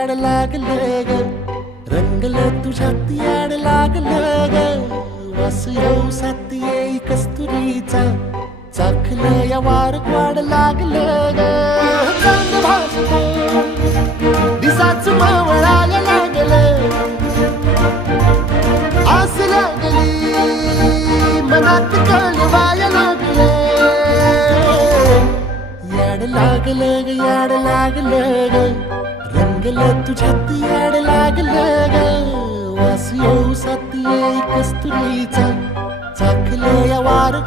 याड लागलं ग, रंगलं तुझ्यात याड लागलं ग. वास येऊ साथ येई कस्तुरीचा, चाखलं या वार वाढ लागलं ग. चांद भासलं दिसाच मावळायला लागलं, आस लागली मनात कळवायला लागलं. याड लागलं ग, याड लागलं ग, रंगलं तुझ्यात याड लागलं ग. वास येऊ साथ येई कस्तुरीचा, चाखलं या वार